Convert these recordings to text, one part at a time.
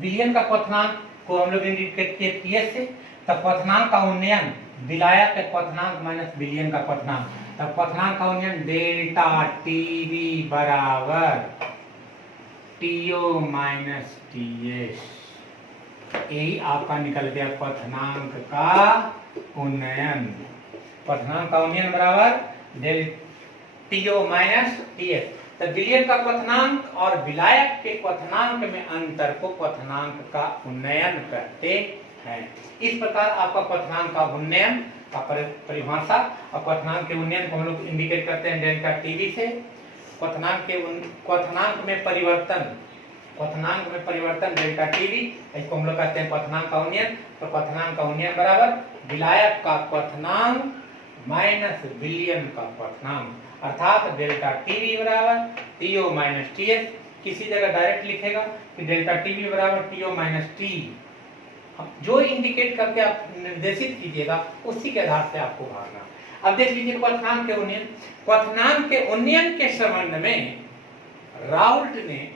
विलयन का क्वथनांक को हम लोग इंडिकेट किए टीएस से, तब क्वथनांक का उन्नयन विलायक के क्वथनांक माइनस विलयन का क्वथनांक, तब क्वथनांक का उन्नयन डेल्टा टीवी बराबर टीओ माइनस टीएस। यही आपका निकल गया क्वथनांक का उन्नयन। क्वथनांक का उन्नयन बराबर डेल टीओ माइनस टीएस। तो विलयन का क्वथनांक और विलायक के क्वथनांक में अंतर को क्वथनांक का उन्नयन कहते हैं। इस प्रकार आपका क्वथनांक का उन्नयन का परिभाषा और क्वथनांक के उन्नयन को हम लोग इंडिकेट करते हैं डेल्टा टीवी से। क्वथनांक में परिवर्तन डेल्टा टीवी, इसको हम लोग कहते हैं क्वथनांक का उन्नयन। तो क्वथनांक का उन्नयन बराबर विलायक का क्वथनांक माइनस विलयन का क्वथनांक, अर्थात डेल्टा टीवी बराबर टीओ माइनस टीएस। किसी जगह डायरेक्ट लिखेगा कि डेल्टा टीवी बराबर टीओ माइनस टी, जो इंडिकेट करके आप निर्देशित कीजिएगा उसी के आधार से आपको भागना। अब देख लीजिए क्वथनांक के उन्नयन। क्वथनांक के उन्नयन के संबंध में राउल्ट ने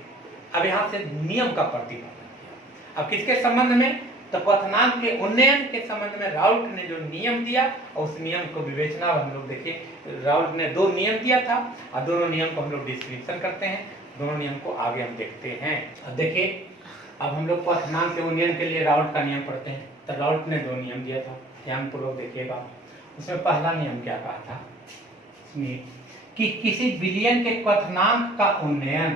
अब यहां से नियम का प्रतिपादन किया। अब किसके संबंध में? तो क्वथनांक के उन्नयन के संबंध में राउल्ट ने जो नियम दिया और उस नियम को विवेचना हम लोग देखिए। राउल्ट ने दो नियम दिया था और दोनों नियम को हम लोग डिस्क्रिप्शन करते हैं। दोनों नियम को आगे हम देखते हैं। अब देखिए, अब हम लोग क्वथनांक के उन्नयन के लिए राउल्ट का नियम पढ़ते हैं। तो राउल्ट ने दो नियम दिया था, ध्यान पूर्वक देखिएगा। उसमें पहला नियम क्या कहा था कि किसी विलयन के क्वथनांक का उन्नयन,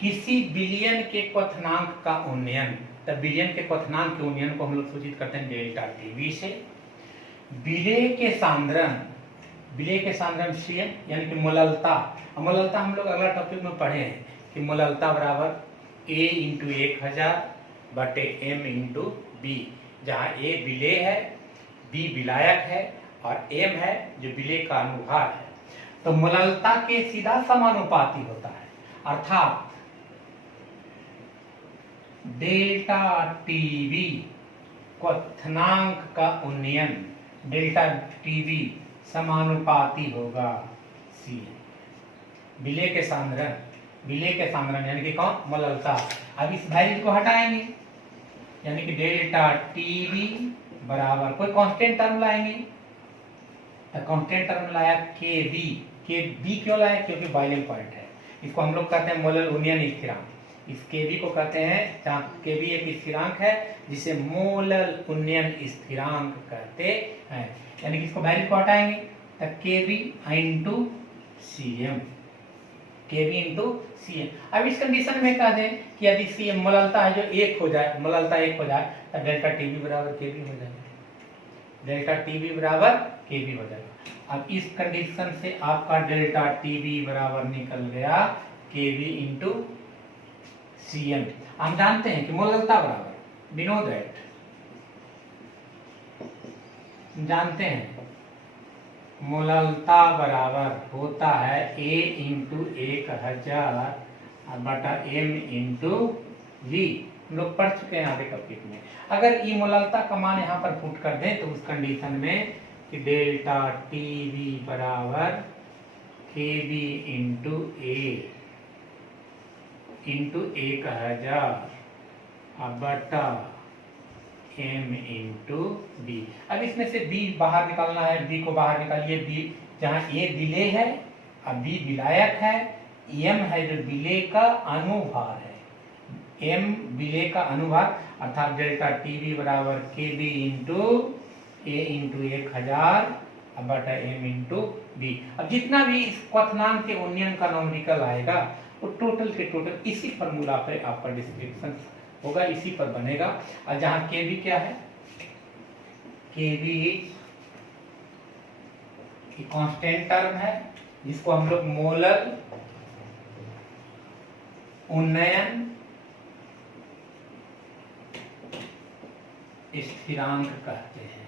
किसी विलयन के क्वथनांक का उन्नयन, तब विलयन के क्वथनांक के उन्नयन को हम लोग सूचित करते हैं डेल्टा टीवी से। विलेय के सांद्रण सीएम यानी कि मोललता। मोललता हम लोग अगला टॉपिक में पढ़े हैं कि मोललता बराबर A इंटू 1000 बटे M इंटू बी, जहाँ A विलेय है, B विलायक है और M है जो विलेय का अनुभार है। तो मोललता के सीधा समानुपाती होता है, अर्थात डेल्टा टीवी क्वथनांक का उन्नयन डेल्टा टीवी समानुपाती होगा सी, विलेय के सांद्रण यानी कि कौन? मोललता। अब इस वैल्यू को हटाएंगे यानी कि डेल्टा टीवी बराबर कोई कांस्टेंट टर्म लाएंगे। तो कांस्टेंट टर्म लाया के बी क्यों लाया? क्योंकि बॉइलिंग पॉइंट है। इसको हम लोग कहते हैं मोलल उन्नयन स्थिरांक। इस केबी को कहते हैं, जहाँ केबी एक स्थिरांक है जिसे मोलल उन्नयन स्थिरांक कहते हैं। यानी कि इसको वैल्यू को हटाएंगे तो केबी इंटू सीएम, केबी इंटू सीएम। अब इस कंडीशन में कह दें कि यदि सीएम मोललता है जो एक हो जाए, मोललता एक हो जाए तो डेल्टा टीबी बराबर केबी हो जाएगा, डेल्टा टीबी बराबर केबी हो जाएगा। अब इस कंडीशन से आपका डेल्टा टीबी बराबर निकल गया केबी इंटू सीएम। हम जानते हैं कि मोललता बराबर, we know that, जानते हैं मोललता बराबर होता है A इंटू 1000 बटा M इंटू V। हम लोग पढ़ चुके हैं आगे टॉपिक में। अगर ई मोललता का मान यहाँ पर पुट कर दें तो उस कंडीशन में कि डेल्टा टीवी बराबर केबी इंटू A इंटू 1000 बटा M इंटू बी। अब इसमें से B बाहर निकालना है, B को बाहर निकालिए। B जहाँ A विलेय है और B विलायक है, M है जो विलेय का अनुभार है, M विलेय का अनुभार, अर्थात डेल्टा टीवी बराबर KB इंटू A इंटू 1000 बटा M इंटू बी। अब जितना भी इस क्वथनांक के उन्नयन का नॉमिकल आएगा वो टोटल के टोटल इसी फॉर्मूला पे आपका डिस्क्रिप्शन होगा, इसी पर बनेगा। और जहां केबी क्या है, केबी कांस्टेंट टर्म है जिसको हम लोग मोलर उन्नयन स्थिरांक कहते हैं।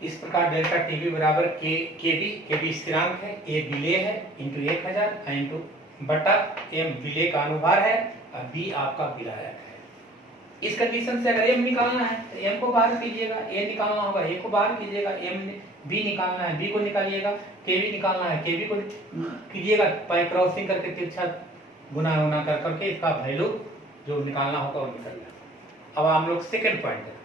इस प्रकार डेल्टा टीवी बराबर केबी स्थिरांक है, ए विलेय है इंटू 1000 इंटू बटा M विलेय का अनुभार है और बी आपका विलायक है। इस कंडीशन से अगर m निकालना है तो m को बाहर कीजिएगा, a निकालना होगा a को बाहर कीजिएगा, b निकालना है b को निकालिएगा, kb निकालना है kb को कीजिएगा, बाय क्रॉसिंग करके तिरछा गुना गुना कर करके इसका वैल्यू जो निकालना होगा वो निकल जाएगा। अब हम लोग सेकंड पॉइंट करते हैं।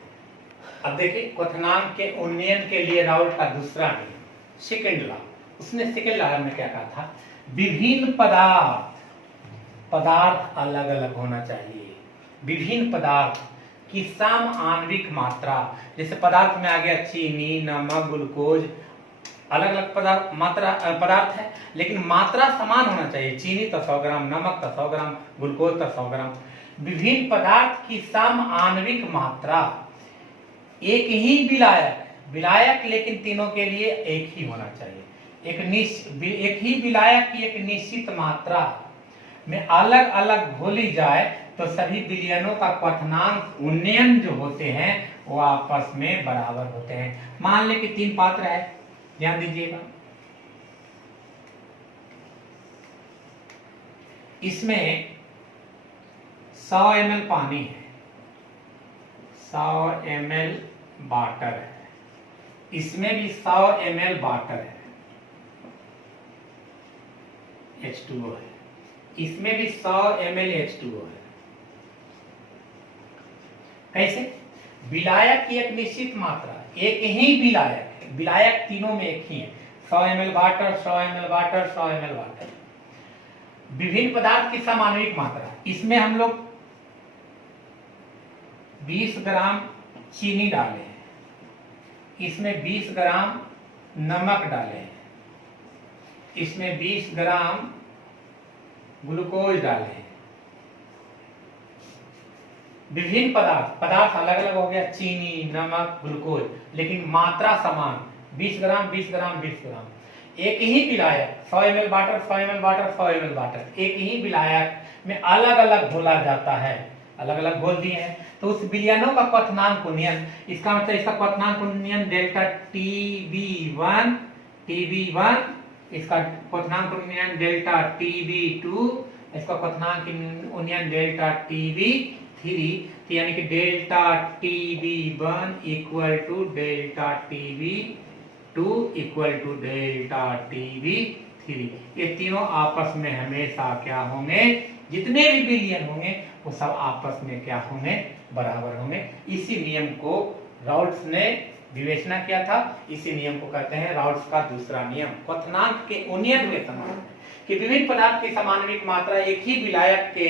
अब देखिए क्वथनांक के उन्नयन के लिए राउल्ट का दूसरा नियम, सेकंड लॉ, उसने सेकंड लॉ में क्या कहा था, विभिन्न पदार्थ अलग अलग होना चाहिए। विभिन्न पदार्थ की सम आणविक मात्रा, जैसे पदार्थ में आ गया चीनी, नमक, ग्लूकोज, अलग अलग पदार्थ है लेकिन मात्रा समान होना चाहिए। चीनी तो 100 ग्राम, नमक तो 100 ग्राम, ग्लूकोज तो 100 ग्राम। विभिन्न पदार्थ की सम आणविक मात्रा, एक ही विलायक लेकिन तीनों के लिए एक ही होना चाहिए। एक ही विलायक की एक निश्चित मात्रा में अलग अलग घोली जाए तो सभी विलयनों का क्वथनांक उन्नयन जो होते हैं वो आपस में बराबर होते हैं। मान ले कि 3 पात्र है, ध्यान दीजिएगा, इसमें 100 ml पानी है, 100 ml वाटर है, इसमें भी 100 ml वाटर है, H2O है, इसमें भी 100 ml H2O है। कैसे? विलायक की एक निश्चित मात्रा, एक ही विलायक तीनों में एक ही है, 100 ml water, 100 ml water, 100 ml water. विभिन्न पदार्थ की सम आणविक मात्रा, इसमें हम लोग 20 ग्राम चीनी डाले हैं, इसमें 20 ग्राम नमक डाले हैं, इसमें 20 ग्राम ग्लूकोज डाले हैं। विभिन्न पदार्थ अलग अलग हो गया, चीनी, नमक, ग्लूकोज, लेकिन मात्रा समान, 20 ग्राम 20 ग्राम 20 ग्राम। एक ही विलायक, 100 ml water, 100 ml water, 100 ml water, एक ही विलायक में अलग अलग घोला जाता है, अलग अलग घोल दिए हैं, तो उस विलयनों का क्वथनांक उन्नयन, इसका मतलब इसका क्वथनांक उन्नयन डेल्टा TB1, इसका क्वथनांक उन्नयन डेल्टा TB2, इसका क्वथनांक उन्नयन डेल्टा TB3, यानी कि delta TB1 equal to delta TB2 equal to delta TB3। ये तीनों आपस में हमेशा क्या होंगे, जितने भी विलयन होंगे वो सब आपस में क्या होंगे, बराबर होंगे। इसी नियम को राउल्ट्स ने विवेचना किया था, इसी नियम को कहते हैं राउल्ट्स का दूसरा नियम। क्वथनांक के उन्नयन के समान कि विभिन्न पदार्थ की समानविक मात्रा एक ही विलायक के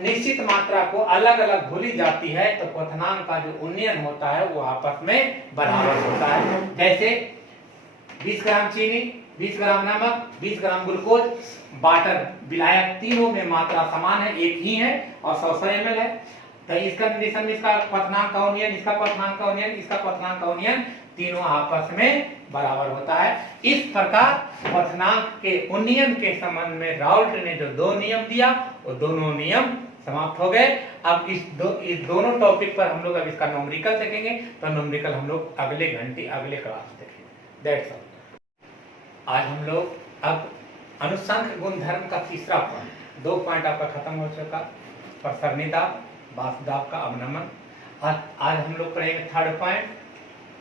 निश्चित मात्रा को अलग अलग घोली जाती है तो क्वथनांक का जो उन्नयन होता है वो आपस में बराबर होता है। जैसे 20 ग्राम चीनी, 20 ग्राम नमक, 20 ग्राम ग्लूकोज, वाटर, विलायक तीनों में मात्रा समान है, एक ही है और 100 ml है, तो इसका कंडीशन में इसका क्वथनांक का उन्नयन, इसका क्वथनांक का उन्नयन, इसका क्वथनांक का उन्नयन तीनों आपस में बराबर होता है। इस प्रकार क्वथनांक के उन्नयन के संबंध में राउल्ट ने जो 2 नियम दिया वो दोनों नियम समाप्त हो गए। अब इस दोनों टॉपिक पर हम लोग अब इसका न्यूमेरिकल देखेंगे, तो न्यूमेरिकल हम लोग अगले घंटे अगले क्लास देखेंगे। That's all. आज हम लोग अब अनुसंख्य गुणधर्म का तीसरा पॉइंट, 2 पॉइंट आपका खत्म हो चुका, प्रसरणी दाब, बाष्प दाब का अवनमन। आज हम लोग पढ़ेंगे थर्ड पॉइंट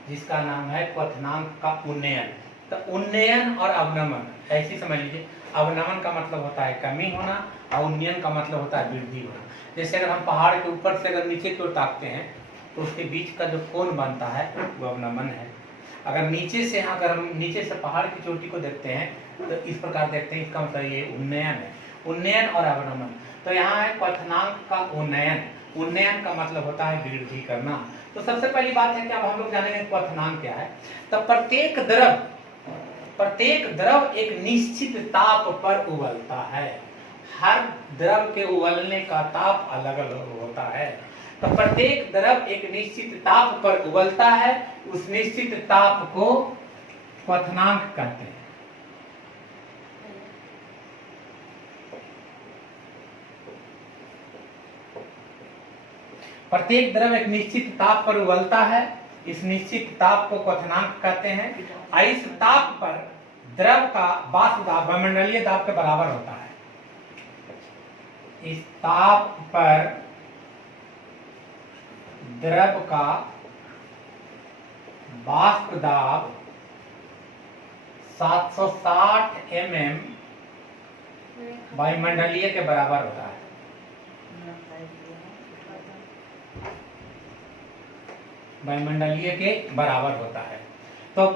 जिसका नाम है क्वथनांक का उन्नयन। तो उन्नयन और अवनमन ऐसी समझ लीजिए, अवनमन का मतलब होता है कमी होना और उन्नयन का मतलब होता है वृद्धि होना। जैसे अगर हम पहाड़ के ऊपर से अगर नीचे की ओर ताकते हैं तो उसके बीच का जो कोण बनता है वो अवनमन है। अगर नीचे से अगर हम नीचे से पहाड़ की चोटी को देखते हैं तो इस प्रकार देखते हैं, इसका मतलब ये उन्नयन है, उन्नयन और अवनमन। तो यहाँ है क्वथनांक का उन्नयन, उन्नयन का मतलब होता है वृद्धि करना। तो सबसे पहली बात है कि अब हम लोग जानेंगे क्वथनांक क्या है। तो प्रत्येक द्रव एक निश्चित ताप पर उबलता है, हर द्रव के उबलने का ताप अलग अलग होता है। तो प्रत्येक द्रव एक निश्चित ताप पर उबलता है, उस निश्चित ताप को क्वथनांक कहते हैं। प्रत्येक द्रव एक निश्चित ताप पर उबलता है, इस निश्चित ताप को क्वथनांक कहते हैं। इस ताप पर द्रव का बाष्प दाब वायुमंडलीय दाब के बराबर होता है। इस ताप पर द्रव का वाष्प दाब 760 mm वायुमंडलीय के बराबर होता है। वायुमंडलीय के बराबर होता है। तो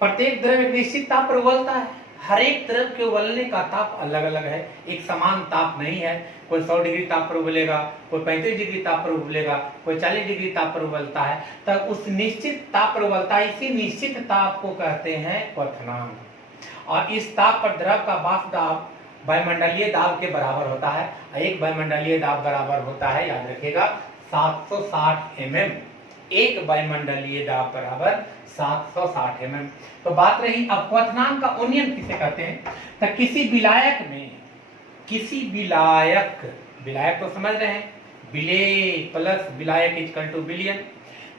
प्रत्येक द्रव एक निश्चित ताप पर उबलता है। हर एक द्रव के उबलने का ताप अलग अलग है, एक समान ताप नहीं है। कोई 100 डिग्री ताप पर उबलेगा, कोई 35 डिग्री ताप पर उबलेगा, कोई 40 डिग्री ताप पर उबलता है। तब उस निश्चित ताप पर उबलता है, इसी निश्चित ताप को कहते हैं क्वथनांक। और इस ताप पर द्रव का वाष्प दाब वायुमंडलीय दाब के बराबर होता है। एक वायुमंडलीय दाब बराबर होता है, याद रखिएगा, 760 mm। एक वायुमंडलीय दाब बराबर 760 mm। तो बात रही अब क्वथनांक का उन्नयन किसे कहते हैं। तो किसी विलायक में, किसी विलायक, विलायक तो समझ रहे हैं, विलेय प्लस विलायक इक्वल टू विलयन।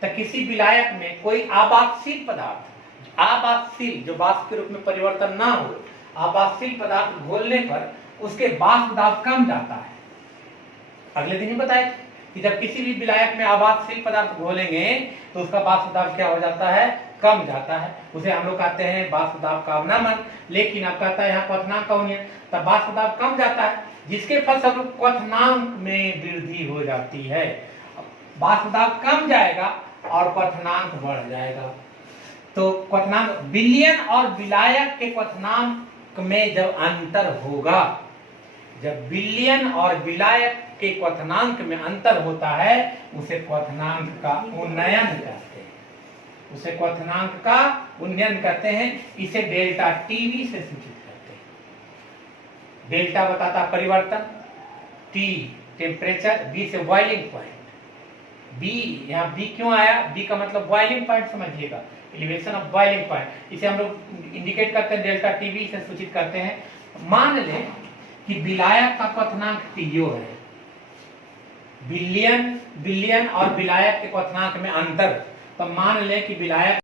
तो किसी विलायक में कोई आवातशील पदार्थ, आवातशील जो वाष्प के रूप में परिवर्तन ना हो, आवातशील पदार्थ घोलने पर उसके वाष्प दाब कम जाता है। अगले दिन ही बताए थे कि जब किसी भी विलायक में आवातशील पदार्थ घोलेंगे तो उसका वाष्प दाब क्या हो जाता है, कम जाता है। उसे हम लोग कहते हैं वाष्प दाब का अवनमन। लेकिन अब कहता है यहाँ क्वथनांक का उन्नयन, तब वाष्प दाब कम जाता है, जिसके फलस्वरूप क्वथनांक में वृद्धि हो जाती है। वाष्प दाब कम जाएगा और क्वथनांक बढ़ जाएगा। तो क्वथनांक विलयन और विलायक के क्वथनांक में जब अंतर होगा, जब विलयन और विलायक के क्वथनांक में अंतर होता है, उसे क्वथनांक का उन्नयन कहते हैं। उसे क्वथनांक का उन्नयन कहते हैं। इसे डेल्टा टीवी से सूचित करते हैं। डेल्टा बताता परिवर्तन, टी टेम्परेचर, बी से बॉइलिंग पॉइंट। बी, यहाँ बी क्यों आया, बी का मतलब बॉइलिंग पॉइंट समझिएगा, एलिवेशन ऑफ बॉइलिंग पॉइंट। इसे हम लोग इंडिकेट करते हैं, डेल्टा टीवी से सूचित करते हैं। मान लें कि विलायक का क्वथनांक टीओ है, विलयन और विलायक के क्वथनांक में अंतर, तो मान लें कि विलायक